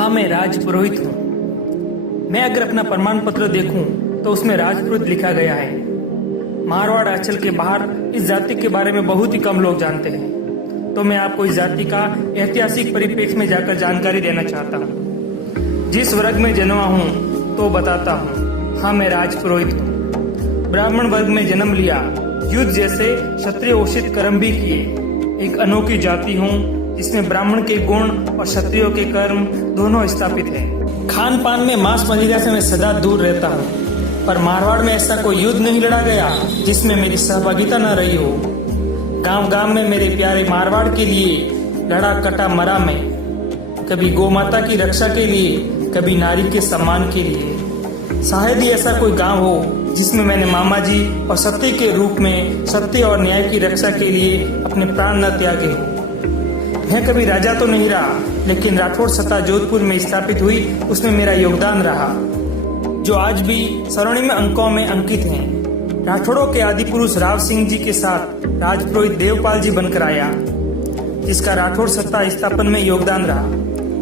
हाँ, मैं राजपुरोहित हूँ। मैं अगर अपना प्रमाण पत्र देखूं तो उसमें राजपुरोहित लिखा गया है। मारवाड़ अंचल के बाहर इस जाति के बारे में बहुत ही कम लोग जानते हैं, तो मैं आपको इस जाति का ऐतिहासिक परिप्रेक्ष्य में जाकर जानकारी देना चाहता हूँ। जिस वर्ग में जन्मा हूँ तो बताता हूँ। हाँ, मैं राजपुरोहित हूँ। ब्राह्मण वर्ग में जन्म लिया, युद्ध जैसे क्षत्रिय उचित कर्म भी किए। एक अनोखी जाति हूँ जिसमें ब्राह्मण के गुण और क्षत्रियों के कर्म दोनों स्थापित हैं। खान पान में मांस मदिरा से मैं सदा दूर रहता हूँ, पर मारवाड़ में ऐसा कोई युद्ध नहीं लड़ा गया जिसमें मेरी सहभागिता न रही हो। गांव गांव में मेरे प्यारे मारवाड़ के लिए लड़ा कटा मरा मैं, कभी गौ माता की रक्षा के लिए, कभी नारी के सम्मान के लिए। शायद ही ऐसा कोई गांव हो जिसमें मैंने मामा जी और सत्य के रूप में सत्य और न्याय की रक्षा के लिए अपने प्राण न त्यागे हो। मैं कभी राजा तो नहीं रहा, लेकिन राठौड़ सत्ता जोधपुर में स्थापित हुई उसमें मेरा योगदान रहा, जो आज भी स्वर्णिम अंकों में अंकित हैं। राठौड़ों के आदि पुरुष राव सिंह जी के साथ राजपुरोहित देवपाल जी बनकर आया, जिसका राठौड़ सत्ता स्थापन में योगदान रहा।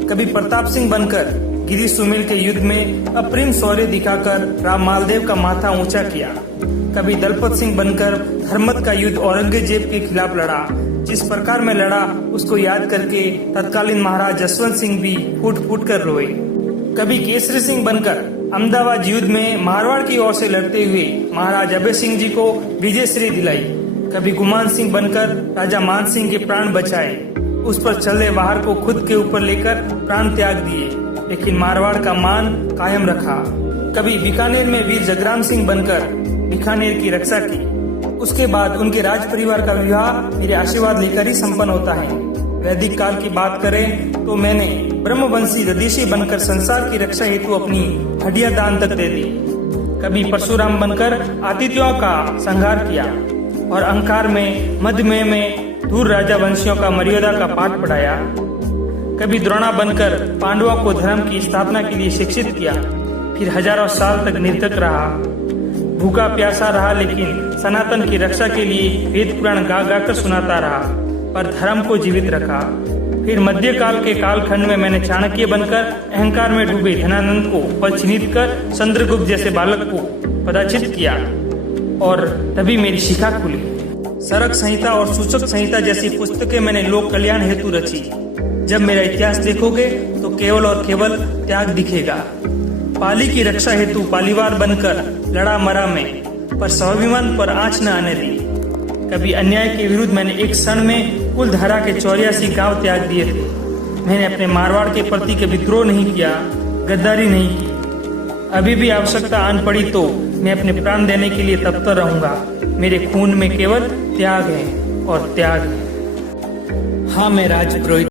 कभी प्रताप सिंह बनकर गिरी सुमेल के युद्ध में अप्रिम शौर्य दिखाकर राम मालदेव का माथा ऊंचा किया। कभी दलपत सिंह बनकर धर्मत का युद्ध औरंगजेब के खिलाफ लड़ा। जिस प्रकार में लड़ा उसको याद करके तत्कालीन महाराज जसवंत सिंह भी फूट फूट कर रोए। कभी केसरी सिंह बनकर अहमदाबाद युद्ध में मारवाड़ की ओर से लड़ते हुए महाराज अभय सिंह जी को विजयश्री दिलाई। कभी गुमान सिंह बनकर राजा मान सिंह के प्राण बचाए, उस पर चले बाहर को खुद के ऊपर लेकर प्राण त्याग दिए, लेकिन मारवाड़ का मान कायम रखा। कभी बीकानेर में वीर जगराम सिंह बनकर बीकानेर की रक्षा की। उसके बाद उनके राज परिवार का विवाह मेरे आशीर्वाद लेकर ही संपन्न होता है। वैदिक काल की बात करें तो मैंने ब्रह्मवंशी दधीशी बनकर संसार की रक्षा हेतु अपनी हड्डियां दान तक दे दी। कभी परशुराम बनकर आतिथ्यों का संहार किया और अहंकार में मध्यमय में दूर राजा वंशियों का मर्यादा का पाठ पढ़ाया। कभी द्रोणा बनकर पांडवों को धर्म की स्थापना के लिए शिक्षित किया, फिर हजारों साल तक निर्धक रहा, भूखा प्यासा रहा, लेकिन सनातन की रक्षा के लिए वेद पुराण गा गा कर सुनाता रहा, पर धर्म को जीवित रखा। फिर मध्यकाल के कालखंड में मैंने चाणक्य बनकर अहंकार में डूबे धनानंद को पद चिन्हित कर चंद्रगुप्त जैसे बालक को पदाचित किया, और तभी मेरी शिखा खुली। सरक संहिता और सूचक संहिता जैसी पुस्तकें मैंने लोक कल्याण हेतु रची। जब मेरा इतिहास देखोगे तो केवल और केवल त्याग दिखेगा। पाली की रक्षा हेतु पालीवार बनकर लड़ा मरा में, पर स्वाभिमान पर आंच न आने दी। कभी अन्याय के विरुद्ध मैंने एक क्षण में कुल धारा के 84 गांव त्याग दिए थे। मैंने अपने मारवाड़ के प्रति कभी द्रोह नहीं किया, गद्दारी नहीं की। अभी भी आवश्यकता आन पड़ी तो मैं अपने प्राण देने के लिए तत्पर रहूंगा। मेरे खून में केवल त्याग है और त्याग है। हाँ, मैं राजपुरोहित